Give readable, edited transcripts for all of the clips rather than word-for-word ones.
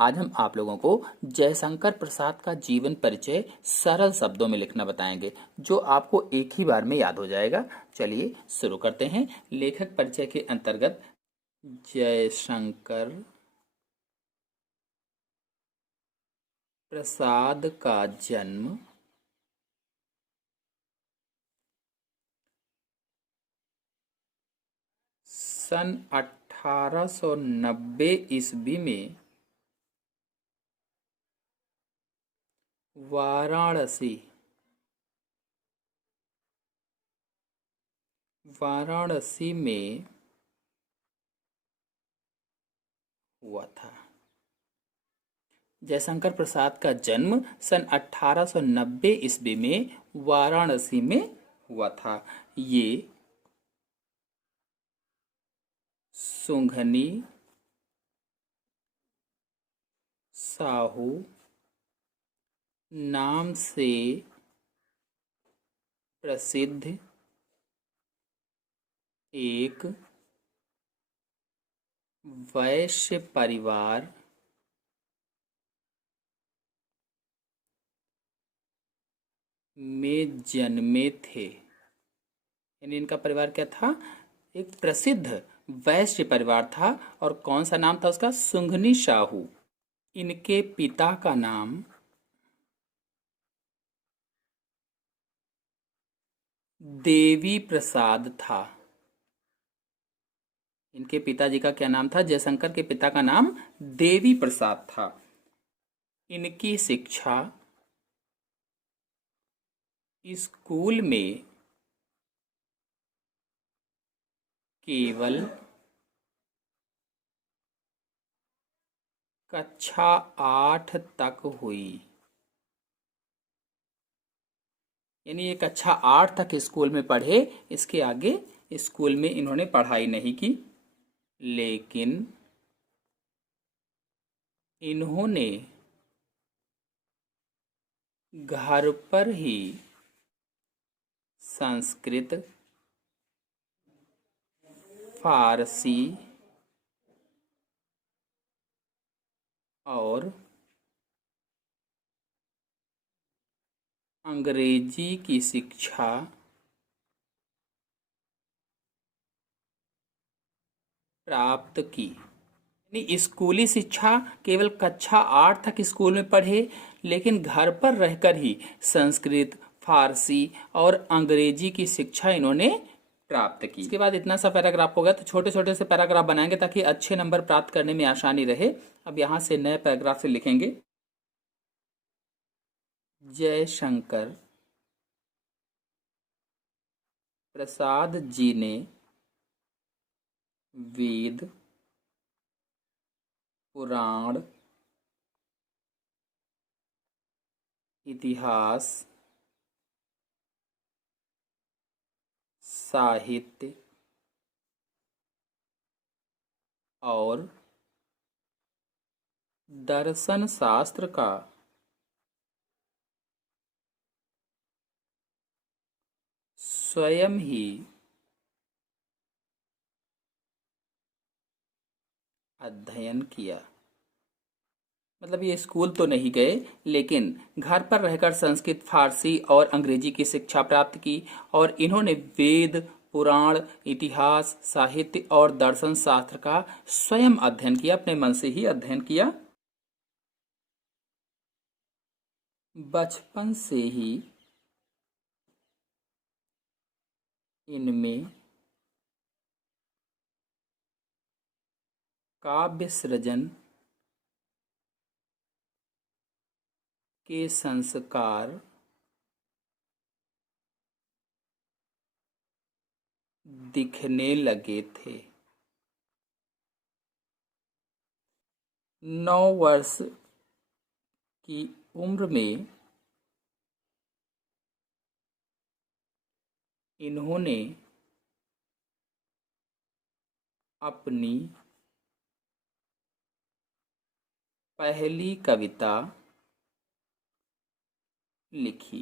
आज हम आप लोगों को जयशंकर प्रसाद का जीवन परिचय सरल शब्दों में लिखना बताएंगे, जो आपको एक ही बार में याद हो जाएगा। चलिए शुरू करते हैं। लेखक परिचय के अंतर्गत जयशंकर प्रसाद का जन्म सन 1890 ईस्वी में वाराणसी में हुआ था। जयशंकर प्रसाद का जन्म सन 1890 ईस्वी में वाराणसी में हुआ था। ये सुंघनी साहू नाम से प्रसिद्ध एक वैश्य परिवार में जन्मे थे। यानी इनका परिवार क्या था? एक प्रसिद्ध वैश्य परिवार था। और कौन सा नाम था उसका? सुंघनी साहू। इनके पिता का नाम देवी प्रसाद था। इनके पिताजी का क्या नाम था? जयशंकर के पिता का नाम देवी प्रसाद था। इनकी शिक्षा स्कूल में केवल कक्षा 8 तक हुई। यानी ये कक्षा 8 तक स्कूल में पढ़े, इसके आगे स्कूल में इन्होंने पढ़ाई नहीं की। लेकिन इन्होंने घर पर ही संस्कृत, फारसी और अंग्रेजी की शिक्षा प्राप्त की। यानी स्कूली शिक्षा केवल कक्षा 8 तक स्कूल में पढ़े, लेकिन घर पर रहकर ही संस्कृत, फारसी और अंग्रेजी की शिक्षा इन्होंने प्राप्त की। इसके बाद इतना सा पैराग्राफ हो गया, तो छोटे छोटे से पैराग्राफ बनाएंगे ताकि अच्छे नंबर प्राप्त करने में आसानी रहे। अब यहाँ से नए पैराग्राफ से लिखेंगे। जयशंकर प्रसाद जी ने वेद, पुराण, इतिहास, साहित्य और दर्शन शास्त्र का स्वयं ही अध्ययन किया। मतलब ये स्कूल तो नहीं गए, लेकिन घर पर रहकर संस्कृत, फारसी और अंग्रेजी की शिक्षा प्राप्त की। और इन्होंने वेद, पुराण, इतिहास, साहित्य और दर्शन शास्त्र का स्वयं अध्ययन किया, अपने मन से ही अध्ययन किया। बचपन से ही इनमें काव्य सृजन के संस्कार दिखने लगे थे। 9 वर्ष की उम्र में इन्होंने अपनी पहली कविता लिखी।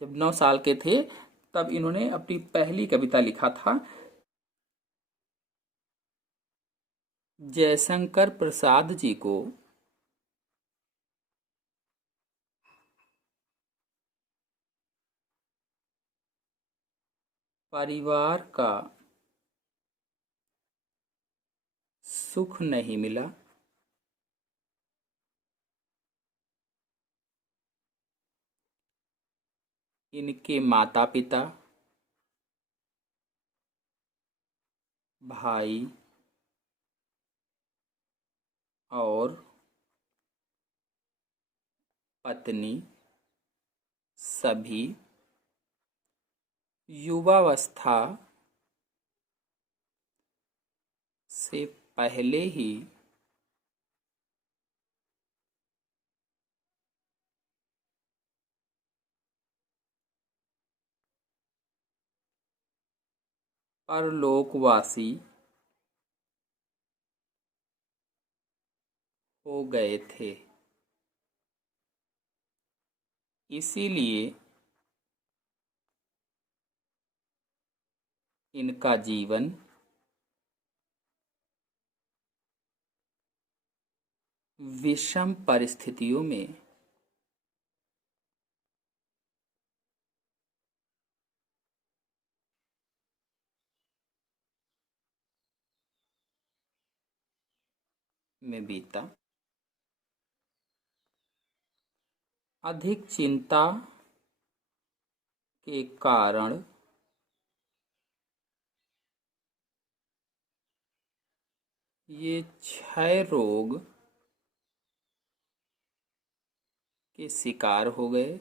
जब 9 साल के थे तब इन्होंने अपनी पहली कविता लिखा था। जयशंकर प्रसाद जी को परिवार का सुख नहीं मिला। इनके माता पिता, भाई और पत्नी सभी युवावस्था से पहले ही परलोकवासी हो गए थे। इसीलिए इनका जीवन विषम परिस्थितियों में बीता। अधिक चिंता के कारण ये क्षय रोग के शिकार हो गए।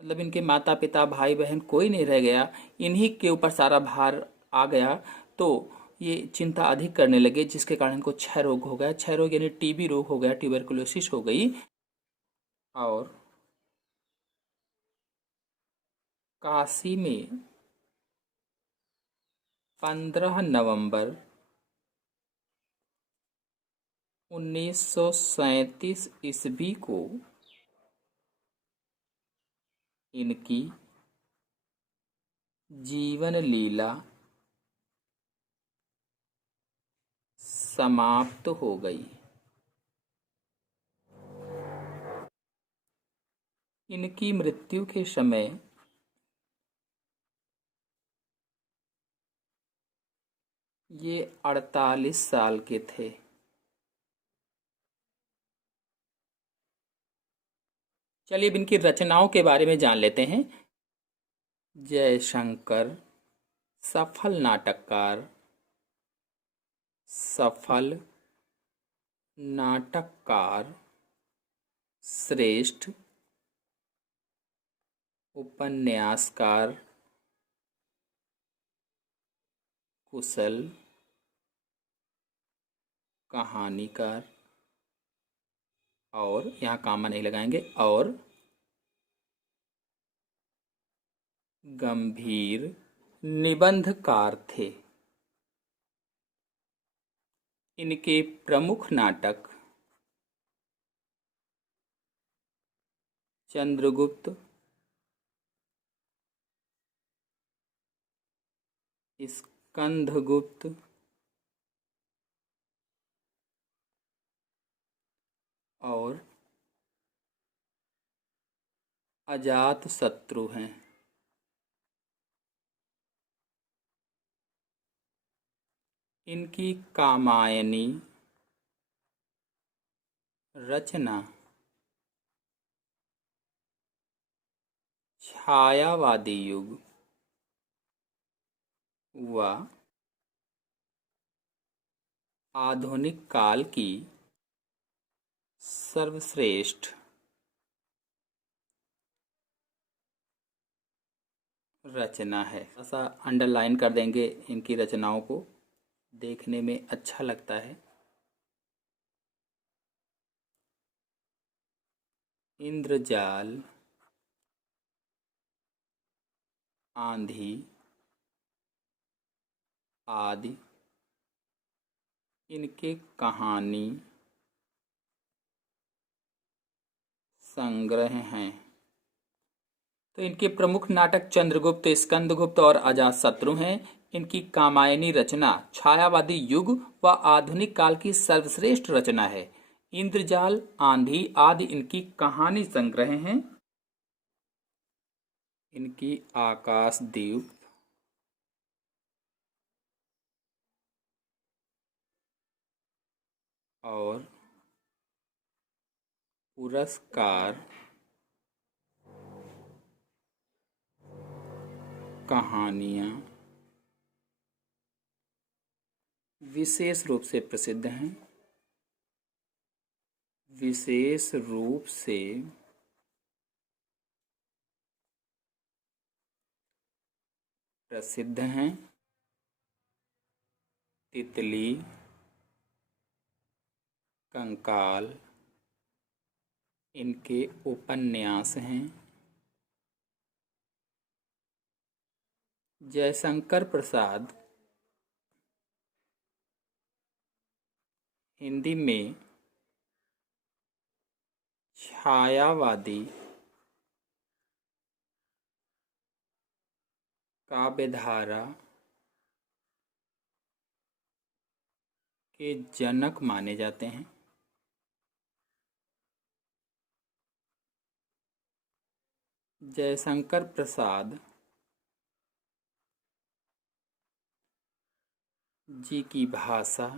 मतलब इनके माता पिता, भाई बहन कोई नहीं रह गया, इन्हीं के ऊपर सारा भार आ गया। तो ये चिंता अधिक करने लगे, जिसके कारण इनको क्षय रोग हो गया। क्षय रोग यानी टीबी रोग हो गया, ट्यूबरकुलोसिस हो गई। और काशी में 15 नवंबर 1937 ईस्वी को इनकी जीवन लीला समाप्त हो गई। इनकी मृत्यु के समय ये 48 साल के थे। चलिए अब इनकी रचनाओं के बारे में जान लेते हैं। जयशंकर सफल नाटककार, सफल नाटककार, श्रेष्ठ उपन्यासकार, कुशल कहानीकार, और यहाँ कामा नहीं लगाएंगे, और गंभीर निबंधकार थे। इनके प्रमुख नाटक चंद्रगुप्त, स्कंदगुप्त, और अजातशत्रु हैं। इनकी कामायनी रचना छायावादी युग व आधुनिक काल की सर्वश्रेष्ठ रचना है। ऐसा अंडरलाइन कर देंगे, इनकी रचनाओं को देखने में अच्छा लगता है। इंद्रजाल, आंधी आदि इनके कहानी संग्रह हैं। तो इनके प्रमुख नाटक चंद्रगुप्त, स्कंदगुप्त और अजातशत्रु हैं। इनकी कामायनी रचना छायावादी युग व आधुनिक काल की सर्वश्रेष्ठ रचना है। इंद्रजाल, आंधी आदि इनकी कहानी संग्रह हैं। इनकी आकाशदीप और पुरस्कार कहानियाँ विशेष रूप से प्रसिद्ध हैं। विशेष रूप से प्रसिद्ध हैं। तितली, कंकाल इनके उपन्यास हैं। जयशंकर प्रसाद हिंदी में छायावादी काव्यधारा के जनक माने जाते हैं। जयशंकर प्रसाद जी की भाषा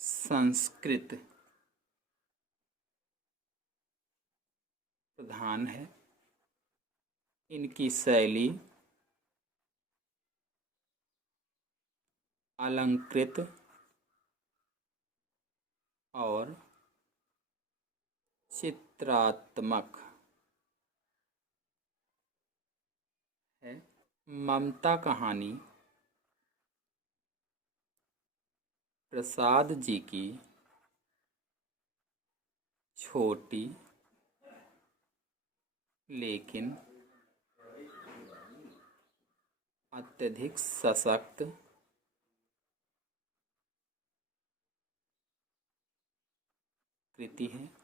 संस्कृत प्रधान है। इनकी शैली अलंकृत और चित्रात्मक है। ममता कहानी प्रसाद जी की छोटी लेकिन अत्यधिक सशक्त कृति है।